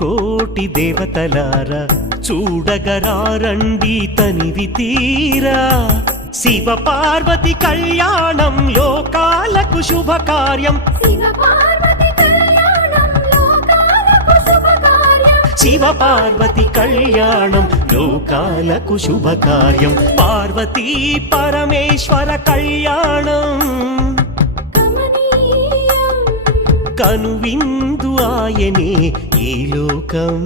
కోటి దేవతలారా చూడగరారండి తనివి తీరా శివ పార్వతి కళ్యాణం లోకాలకు శుభకార్యం శివ పార్వతి కళ్యాణం లోకాలకు శుభకార్యం పార్వతీ పరమేశ్వర కళ్యాణం కనువిందు ఆయనే ఈ లోకం